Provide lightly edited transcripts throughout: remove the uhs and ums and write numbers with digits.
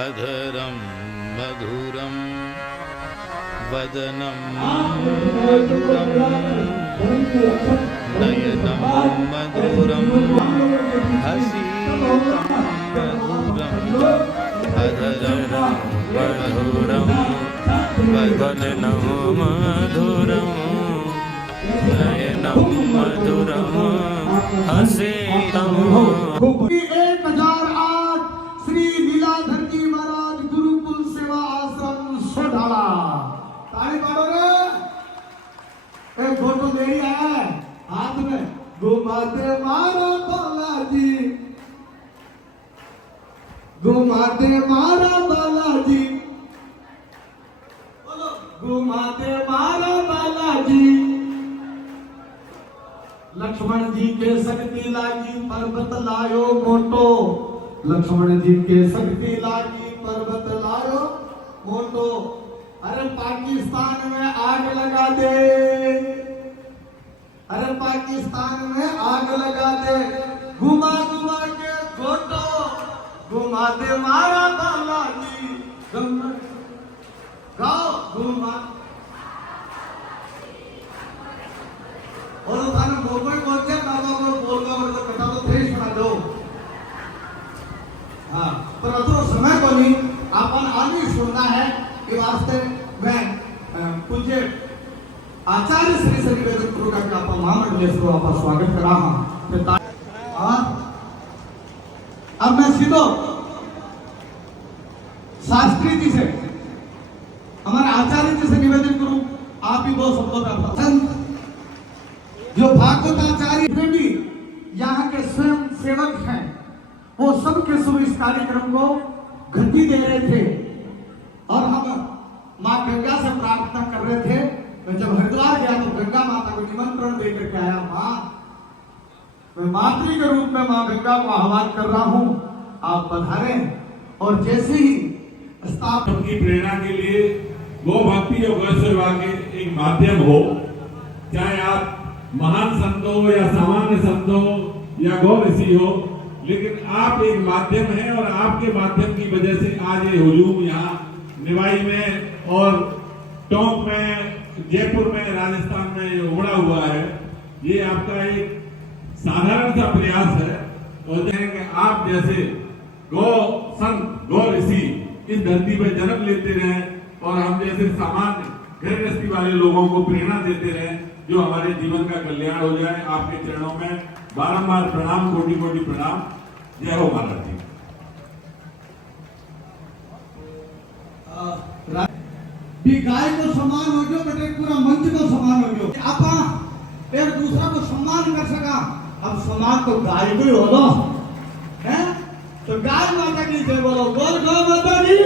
अधरं मधुरं वदनं मधुरं नयनं मधुरं हसितं मधुरं अधरं मधुरं वदनं मधुरं नयनं मधुरं हसितं। 1008 श्री लीलाधर जी महाराज गुरुकुल सेवा आश्रम सोडाला। ताली मारो रे। एक फोटो ले ही आया है हाथ में। घुमाते मारा बालाजी, घुमाते मारा बालाजी, बोलो घुमाते मारा बालाजी। लक्ष्मण जी के शक्ति लागी पर्वत लायो मोटो, लक्ष्मण जी के शक्ति लागी पर्वत लायो मोटो। अरे पाकिस्तान में आग लगा दे, अरे पाकिस्तान में आग लगा दे, घुमा घुमा के गोटो, घुमा दे मारा बालाजी। गाओ घुमा और थाने बोलबो बोलते बाबा को बोलगा और तो कथा तो थेस बना दो। हां पर अतो समय को नहीं अपन आगे सुनना है कि वास्ते मैं पूज्य आचार्य श्री श्री वेद गुरु का आपा महामंडलेश को आपा स्वागत करा हां। हां अब मैं सीधो शास्त्री जी से हमारे आचार्य जी से निवेदन करूं, आप ही दो शब्दों में संत जो भागवताचार्य भी यहाँ के स्वयं सेवक हैं, वो सबके सब इस कार्यक्रम को गति दे रहे थे और हम माँ गंगा से प्रार्थना कर रहे थे। मैं जब हरिद्वार गया तो गंगा माता को निमंत्रण देकर के आया। माँ मैं मातृ के रूप में माँ गंगा को आह्वान कर रहा हूँ, आप पधारें। और जैसे ही स्थापना की प्रेरणा के लिए गौ भक्ति और गौ सेवा के एक माध्यम हो, चाहे आप महान संत हो या सामान्य संत हो या गौ ऋषि हो, लेकिन आप एक माध्यम हैं और आपके माध्यम की वजह से आज ये हुजूम यहाँ निवाई में और टोंक में, जयपुर में, राजस्थान में उमड़ा हुआ है। ये आपका एक साधारण सा प्रयास है और कि आप जैसे गौ संत, गौ ऋषि इस धरती पर जन्म लेते रहें और हम जैसे सामान्य गृहस्थी वाले लोगों को प्रेरणा देते रहें, जो हमारे जीवन का कल्याण हो जाए। आपके चरणों में बारंबार प्रणाम, कोटि कोटि प्रणाम। जय हो महाराज जी। भी गाय को सम्मान हो गयो, बेटे पूरा मंच को सम्मान हो गयो। आपा एक दूसरा को सम्मान कर सका। अब सम्मान तो गाय को ही हो हैं, तो गाय माता की जय बोलो, बोल गौ माता की।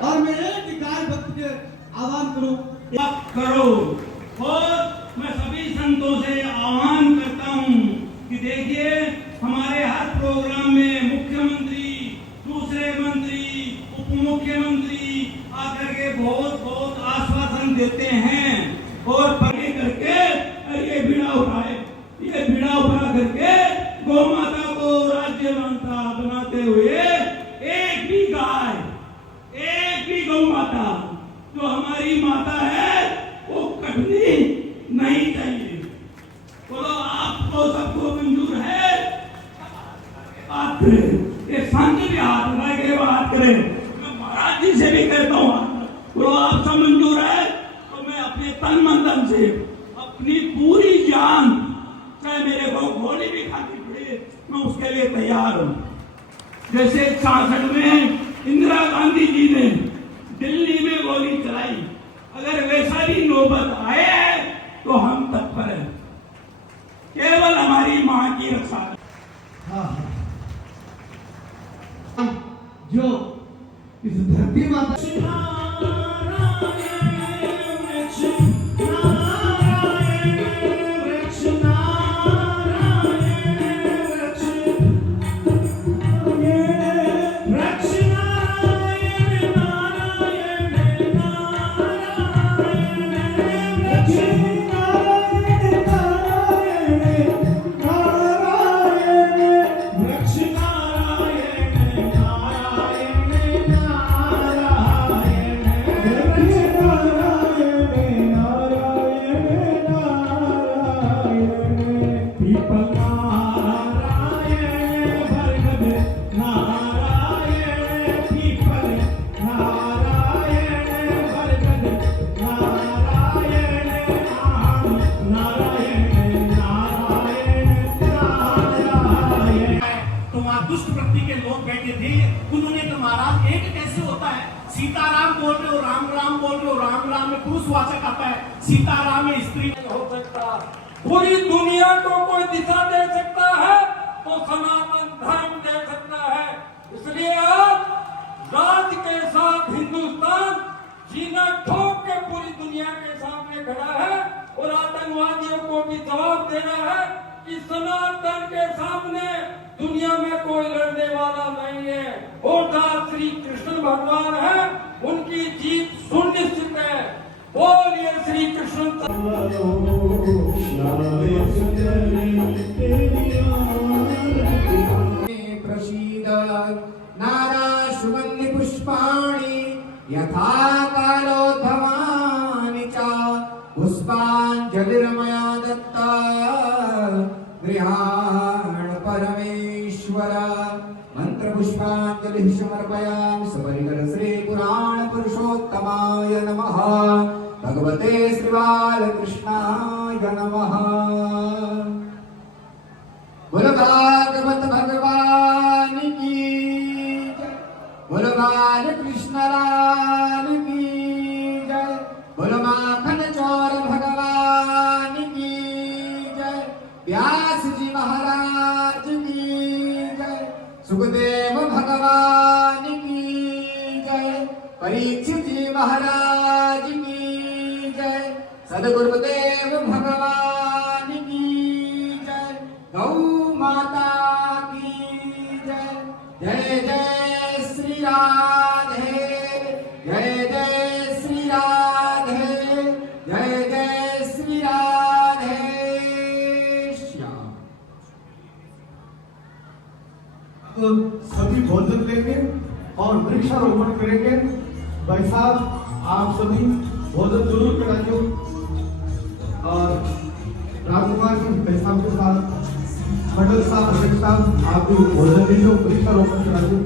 और मैं एक गाय भक्त के आह्वान करूं, करो। और मैं सभी संतों से आह्वान करता हूं कि देखिए हमारे हर प्रोग्राम में मुख्यमंत्री, दूसरे मंत्री, उप मुख्यमंत्री आकर के बहुत बहुत आश्वासन देते हैं और पढ़े करके ये बीड़ा उठाए, ये बीड़ा उठा करके गौ माता को राज्य माता बनाते हुए एक भी गाय, एक भी गौ माता जो हमारी माता है वो कटनी नहीं चाहिए। बोलो आपको सबको मंजूर है? बात करें, ये संत भी हाथ उठा के बात करें। मैं महाराज जी से भी कहता हूँ, बोलो आप सब मंजूर है? तो मैं अपने तन मन धन से अपनी पूरी जान, चाहे मेरे को गोली भी खानी पड़े, मैं उसके लिए तैयार हूँ। जैसे 66 में इंदिरा गांधी जी ने दिल्ली में गोली चलाई, अगर वैसा भी नौबत आए तो हम तत्पर हैं, केवल हमारी मां की रक्षा। जो इस धरती माता नारायण पीपल नारायण बरगद नारायण आम नारायण नारायण नारायण। तो वहां दुष्ट वृत्ति के लोग बैठे थे, उन्होंने तो महाराज एक कैसे होता है, सीताराम बोल रहे हो, राम राम बोल रहे हो, राम राम में पुरुषवाचक आता है, सीताराम में स्त्री नहीं हो सकता। पूरी दुनिया को कोई दिशा दे सकता है तो सनातन धर्म दे सकता है। इसलिए आज राज के साथ हिंदुस्तान जीना ठोक के पूरी दुनिया के सामने खड़ा है और आतंकवादियों को भी जवाब देना है कि सनातन के सामने दुनिया में कोई लड़ने वाला नहीं है और जहाँ श्री कृष्ण भगवान है उनकी जीत सुनिश्चित है। बोलिए श्री कृष्ण। प्रसीद नारा सुगंधि पुष्पाणि यथा कालोद्भवानि च पुष्पाञ्जलिर्मया दत्ता गृहाण परमेश्वर मंत्र पुष्पांजलि समर्पयामि सपरिकर श्री पुराण पुरुषोत्तमाय नमः भगवते श्री बालकृष्णाय नमः। बोलो भागवत भगवान की जय, बोलो बाल कृष्ण लाल की जय, बोलो माखन चोर भगवान की जय, व्यास जी महाराज की जय, सुखदेव भगवान की जय, परीक्षित जी महाराज की जय, सदगुरुदेव भगवान की जय, गौ माता की जय। जय जय श्री राधे, जय जय श्री राधे, जय जय श्री राधे श्याम। तो सभी भोजन लेंगे और वृक्षारोपण करेंगे। भाई साहब आप सभी भोजन जरूर कराइए और राजकुमार जी भाई साहब के साथ मंडल साहब अध्यक्ष साहब आप भी भोजन लीजिए, वृक्षारोपण कराइए।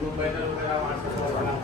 जो बैनर वगैरह व्हाट्सएप वगैरह